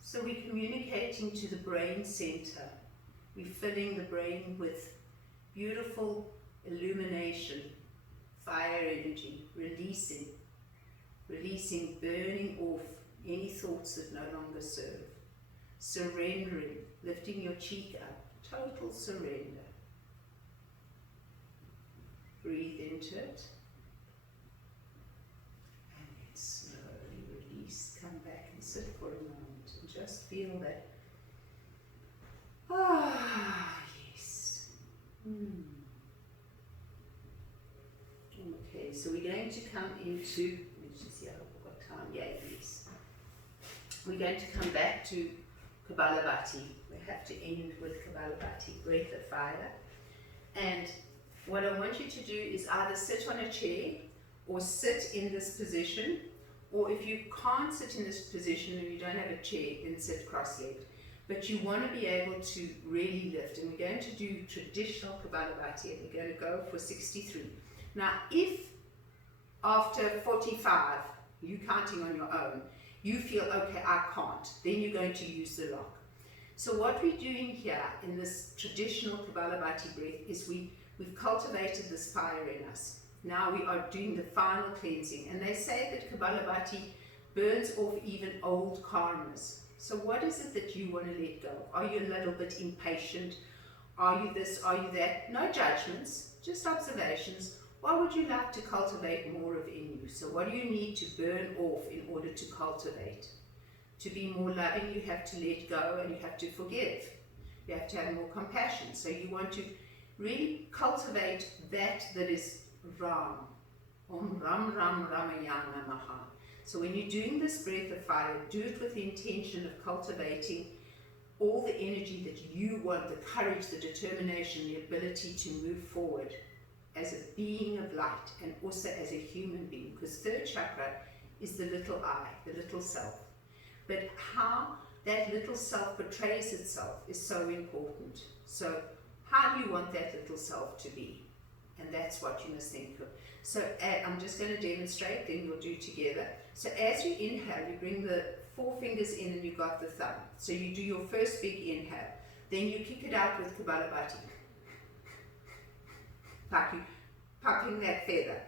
So we're communicating to the brain center. We're filling the brain with beautiful illumination, fire energy, releasing, burning off any thoughts that no longer serve. Surrendering, lifting your cheek up. Total surrender. Breathe into it. And then slowly release. Come back and sit for a moment. And just feel that. Yes. Okay, so we're going to come into, let's just see, I hope I've got time. Yeah, yes. We're going to come back to Kapalabhati. We have to end with Kapalabhati, breath of fire. And what I want you to do is either sit on a chair or sit in this position, or if you can't sit in this position and you don't have a chair, then sit cross-legged. But you want to be able to really lift, and we're going to do traditional Kapalabhati, and we're going to go for 63. Now, if after 45, you counting on your own, you feel, okay, I can't, then you're going to use the lock. So what we're doing here in this traditional Kapalabhati breath is we've cultivated this fire in us. Now we are doing the final cleansing, and they say that Kapalabhati burns off even old karmas. So what is it that you want to let go? Are you a little bit impatient? Are you this? Are you that? No judgments, just observations. What would you like to cultivate more of in you? So what do you need to burn off in order to cultivate? To be more loving, you have to let go and you have to forgive. You have to have more compassion. So you want to really cultivate that is Ram. Om Ram Ram Ramayana Maha. So when you're doing this breath of fire, do it with the intention of cultivating all the energy that you want, the courage, the determination, the ability to move forward as a being of light and also as a human being. Because third chakra is the little I, the little self. But how that little self portrays itself is so important. So how do you want that little self to be? And that's what you must think of. So I'm just going to demonstrate, then we'll do together. So as you inhale, you bring the 4 fingers in and you got the thumb. So you do your first big inhale. Then you kick it out with Ganapatsy. Like you popping that feather.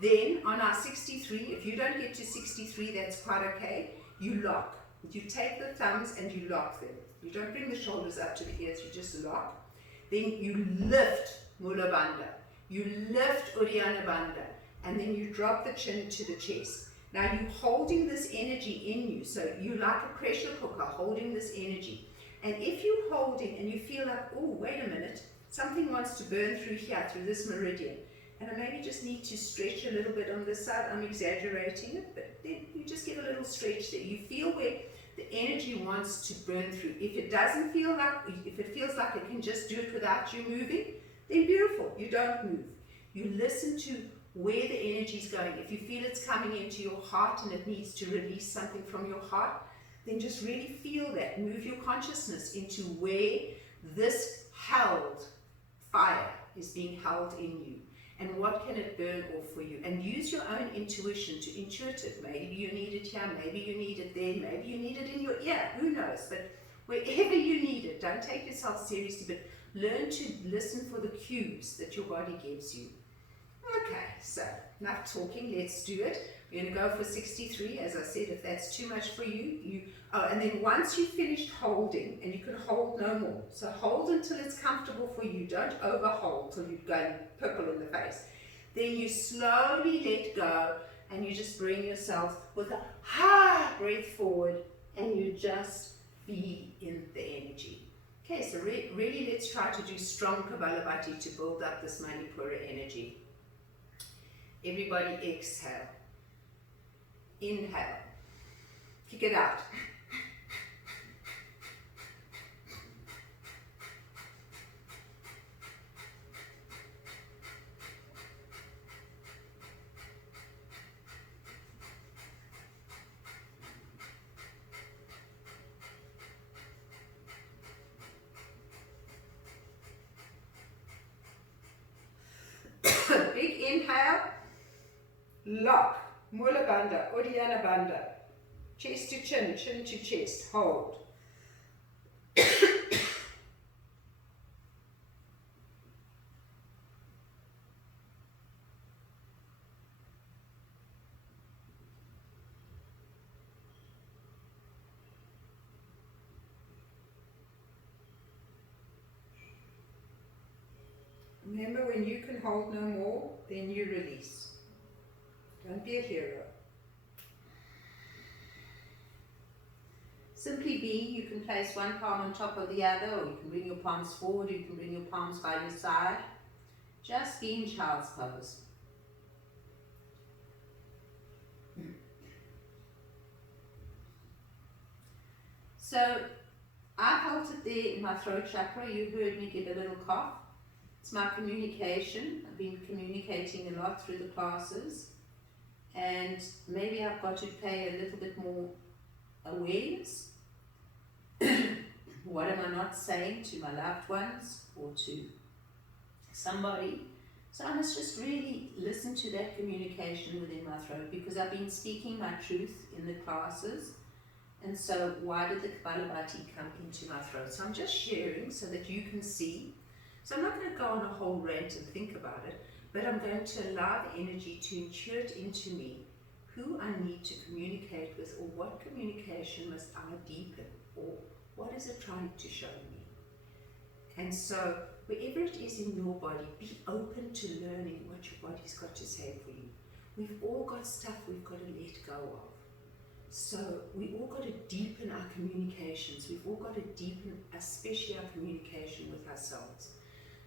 Then on our 63, if you don't get to 63, that's quite okay. You lock. You take the thumbs and you lock them. You don't bring the shoulders up to the ears, you just lock. Then you lift Mula Bandha. You lift Uddiyana Bandha. And then you drop the chin to the chest. Now you're holding this energy in you. So you're like a pressure cooker holding this energy. And if you're holding and you feel like, oh, wait a minute, something wants to burn through here, through this meridian. And I maybe just need to stretch a little bit on this side. I'm exaggerating it, but then you just get a little stretch there. You feel where the energy wants to burn through. If it doesn't feel like, if it feels like it can just do it without you moving, then beautiful, you don't move. You listen to where the energy is going. If you feel it's coming into your heart and it needs to release something from your heart, then just really feel that. Move your consciousness into where this held fire is being held in you. And what can it burn off for you? And use your own intuition to intuit it. Maybe you need it here, maybe you need it there, maybe you need it in your ear, who knows? But wherever you need it, don't take yourself seriously, but learn to listen for the cues that your body gives you. Okay, so enough talking, let's do it. We're going to go for 63, as I said. If that's too much for you, and then once you've finished holding, and you can hold no more, so hold until it's comfortable for you, don't overhold till you go purple in the face. Then you slowly let go, and you just bring yourself with a breath forward, and you just be in the energy. Okay, so really let's try to do strong Kapalabhati to build up this Manipura energy. Everybody exhale. Inhale. Kick it out. Big inhale. Lock. Mula Bandha, Uddiyana Bandha. Chest to chin, chin to chest. Hold. Remember, when you can hold no more, then you release. Don't be a hero. Simply be, you can place one palm on top of the other, or you can bring your palms forward, you can bring your palms by your side. Just be in child's pose. So, I felt it there in my throat chakra. You heard me give a little cough. It's my communication. I've been communicating a lot through the classes. And maybe I've got to pay a little bit more awareness. What am I not saying to my loved ones or to somebody? So I must just really listen to that communication within my throat, because I've been speaking my truth in the classes. And so why did the Kapalabhati come into my throat? So I'm just sharing so that you can see. So I'm not going to go on a whole rant and think about it, but I'm going to allow the energy to intuit into me who I need to communicate with, or what communication must I deepen, or what is it trying to show me. And so wherever it is in your body, be open to learning what your body's got to say for you. We've all got stuff we've got to let go of. So we all got to deepen our communications. We've all got to deepen, especially our communication with ourselves.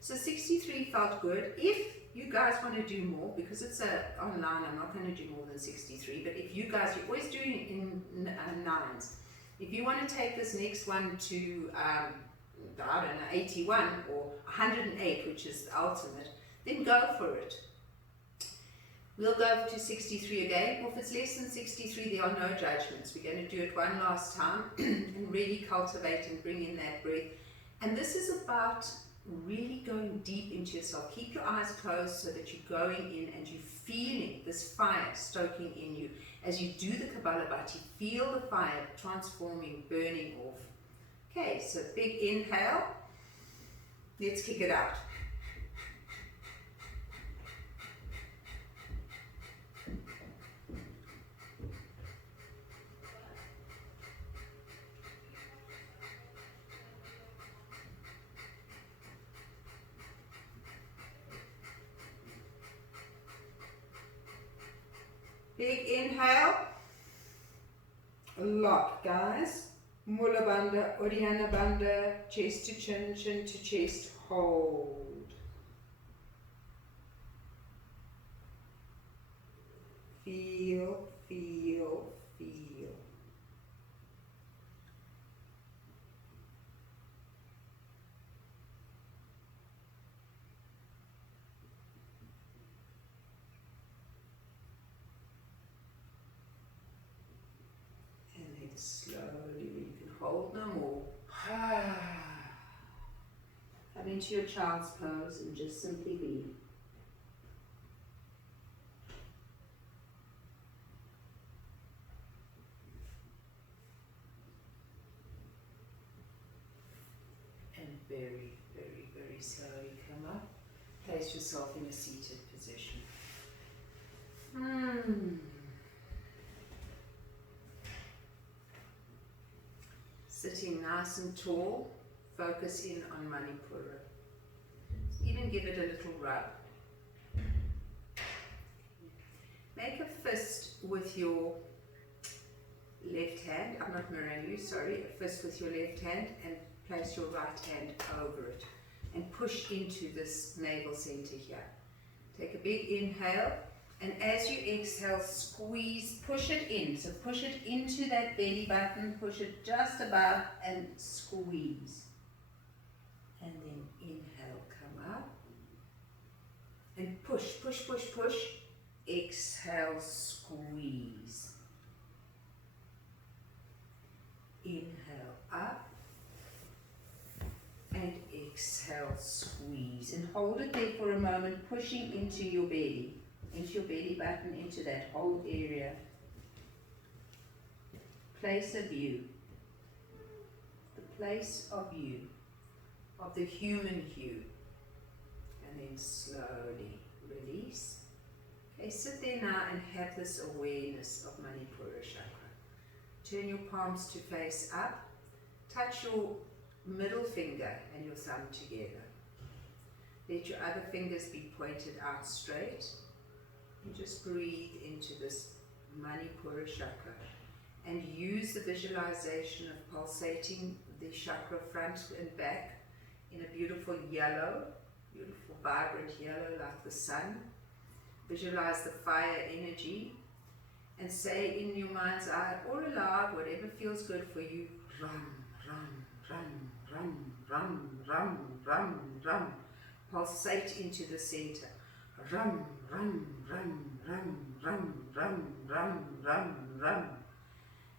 So 63 felt good. If you guys want to do more, because it's online, I'm not going to do more than 63, but if you guys, you're always doing in nines. If you want to take this next one to, I don't know, 81 or 108, which is the ultimate, then go for it. We'll go to 63 again. Or if it's less than 63, there are no judgments. We're going to do it one last time and really cultivate and bring in that breath. And this is about really going deep into yourself. Keep your eyes closed so that you're going in and you're feeling this fire stoking in you. As you do the Ganapatsy, feel the fire transforming, burning off. Okay, so big inhale. Let's kick it out. Big inhale. A lot, guys. Mula Bandha, Uddiyana Bandha, chest to chin, chin to chest, hold. Feel, feel, feel. And then slowly, when you can hold no more, come into your child's pose and just simply be. And very, very, very slowly come up. Place yourself in a seated position. Sitting nice and tall, focus in on Manipura. Even give it a little rub. Make a fist with your left hand. I'm not mirroring you, sorry. A fist with your left hand and place your right hand over it. And push into this navel center here. Take a big inhale. And as you exhale, squeeze, push it in. So push it into that belly button, push it just above and squeeze. And then inhale, come up. And push, push, push, push. Exhale, squeeze. Inhale, up. And exhale, squeeze. And hold it there for a moment, pushing into your belly. Into your belly button, into that whole area. Place of you. The place of you. Of the human you. And then slowly release. Okay, sit there now and have this awareness of Manipura Chakra. Turn your palms to face up. Touch your middle finger and your thumb together. Let your other fingers be pointed out straight. And just breathe into this Manipura Chakra and use the visualization of pulsating the chakra front and back in a beautiful yellow, beautiful vibrant yellow like the sun. Visualize the fire energy and say in your mind's eye or aloud, whatever feels good for you, rum, rum, rum, rum, rum, rum, rum, rum. Pulsate into the center. Rum, rum, rum, rum, rum, rum, rum, rum, rum.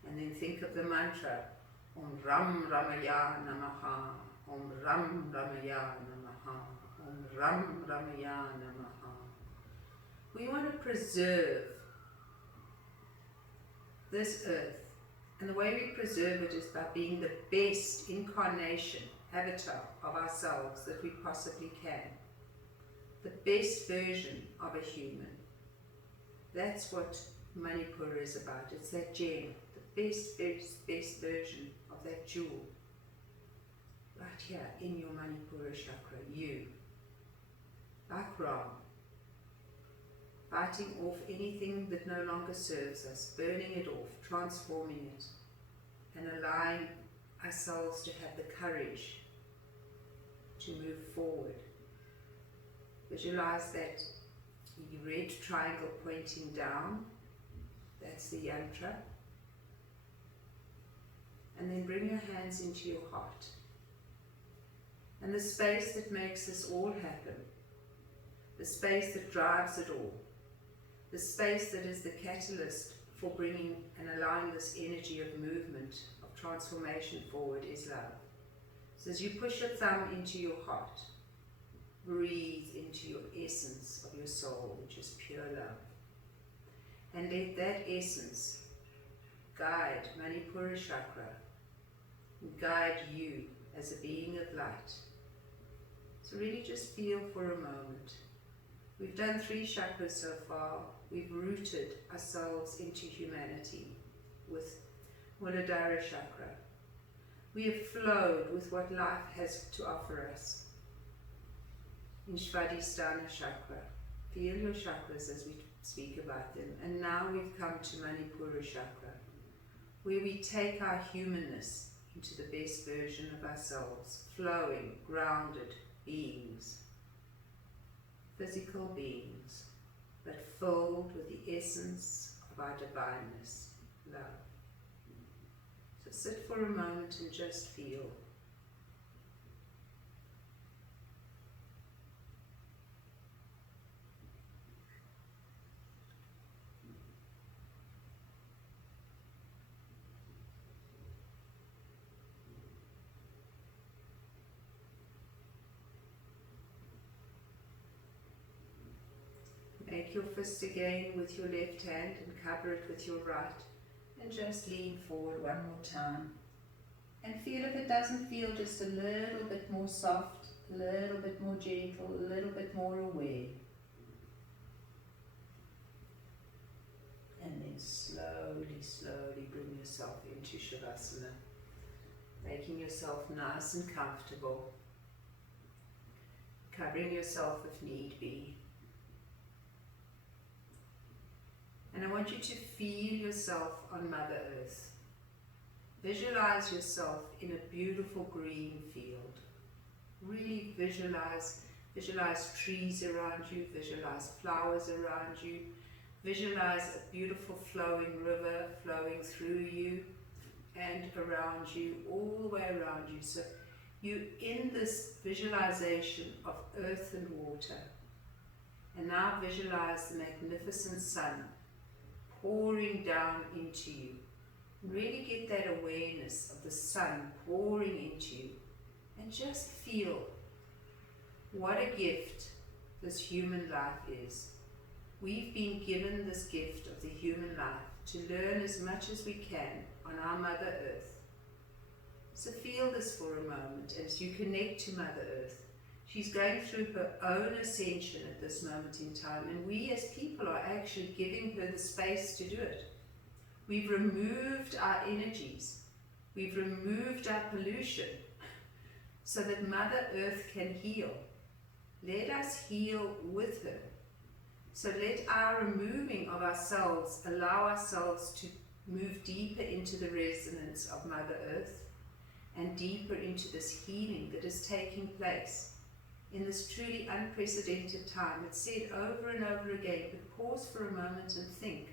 And then think of the mantra. Om Ram Ramaya Namaha. Om Ram Ramaya Namaha. Om Ram Ramaya Namaha. We want to preserve this earth. And the way we preserve it is by being the best incarnation, avatar of ourselves that we possibly can. The best version of a human. That's what Manipura is about. It's that gem, the best version of that jewel. Right here in your Manipura Chakra, you. Like Ram. Fighting off anything that no longer serves us, burning it off, transforming it, and allowing ourselves to have the courage to move forward. Visualize that red triangle pointing down, that's the yantra. And then bring your hands into your heart. And the space that makes this all happen, the space that drives it all, the space that is the catalyst for bringing and allowing this energy of movement, of transformation forward is love. So as you push your thumb into your heart, breathe into your essence of your soul, which is pure love. And let that essence guide Manipura Chakra, guide you as a being of light. So really just feel for a moment. We've done 3 chakras so far. We've rooted ourselves into humanity with Muladhara Chakra. We have flowed with what life has to offer us in Svadhisthana Chakra. Feel your chakras as we speak about them. And now we've come to Manipura Chakra, where we take our humanness into the best version of ourselves, flowing, grounded beings, physical beings, but filled with the essence of our divineness, love. So sit for a moment and just feel. Make your fist again with your left hand and cover it with your right. And just lean forward one more time. And feel if it doesn't feel just a little bit more soft, a little bit more gentle, a little bit more aware. And then slowly, slowly bring yourself into shavasana, making yourself nice and comfortable, covering yourself if need be. And I want you to feel yourself on Mother Earth. Visualize yourself in a beautiful green field. Really visualize trees around you, visualize flowers around you, visualize a beautiful flowing river flowing through you and around you, all the way around you. So you're in this visualization of earth and water. And now visualize the magnificent sun pouring down into you. Really get that awareness of the sun pouring into you and just feel what a gift this human life is. We've been given this gift of the human life to learn as much as we can on our Mother Earth. So feel this for a moment as you connect to Mother Earth. She's going through her own ascension at this moment in time, and we as people are actually giving her the space to do it. We've removed our energies. We've removed our pollution so that Mother Earth can heal. Let us heal with her. So let our removing of ourselves allow ourselves to move deeper into the resonance of Mother Earth and deeper into this healing that is taking place in this truly unprecedented time. It's said over and over again, but pause for a moment and think.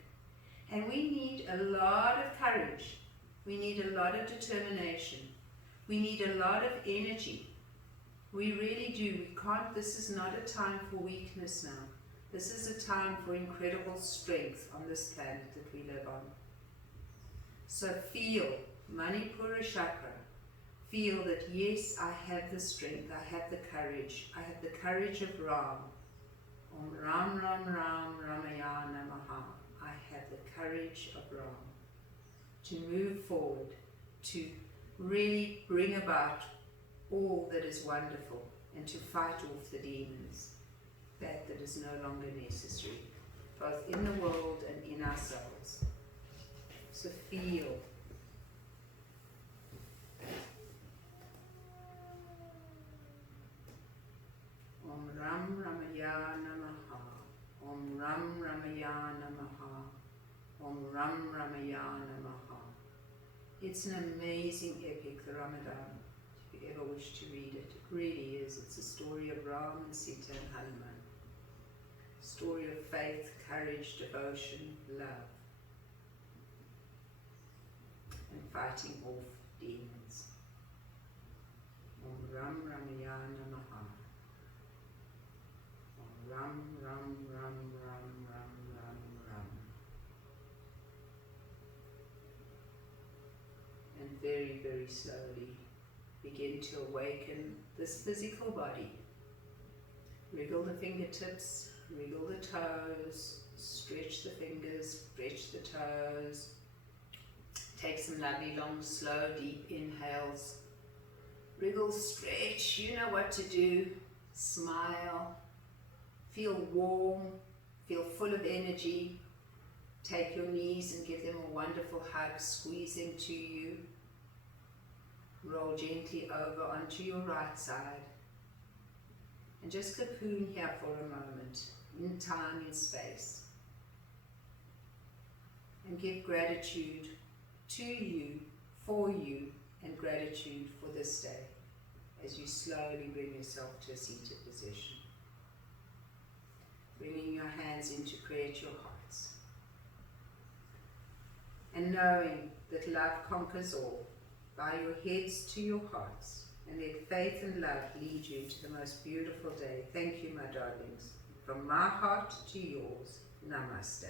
And we need a lot of courage. We need a lot of determination. We need a lot of energy. We really do. We can't, this is not a time for weakness now. This is a time for incredible strength on this planet that we live on. So feel Manipura Chakra. Feel that yes, I have the strength, I have the courage. I have the courage of Ram. Om Ram Ram Ram Ramaya Namaha. I have the courage of Ram to move forward, to really bring about all that is wonderful and to fight off the demons, that is no longer necessary, both in the world and in ourselves. So feel. Om Ram Ramaya Namaha. Om Ram Ramaya Namaha. Om Ram Ramaya Namaha. It's an amazing epic, the Ramadan, if you ever wish to read it. It really is. It's a story of Ram and Sita and Hanuman. Story of faith, courage, devotion, love, and fighting off demons. Om Ram Ramaya Namaha. Om Ram Ram Ram Ram Ram Ram Ram. And very, very slowly begin to awaken this physical body Wriggle the fingertips, wriggle the toes, stretch the fingers, stretch the toes. Take some lovely, long, slow, deep inhales. Wriggle, stretch, you know what to do. Smile. Feel warm, feel full of energy. Take your knees and give them a wonderful hug, squeeze into you. Roll gently over onto your right side. And just cocoon here for a moment, in time, in space. And give gratitude to you, for you, and gratitude for this day as you slowly bring yourself to a seated position. Bringing your hands in to create your hearts. And knowing that love conquers all, bow your heads to your hearts and let faith and love lead you to the most beautiful day. Thank you, my darlings. From my heart to yours, Namaste.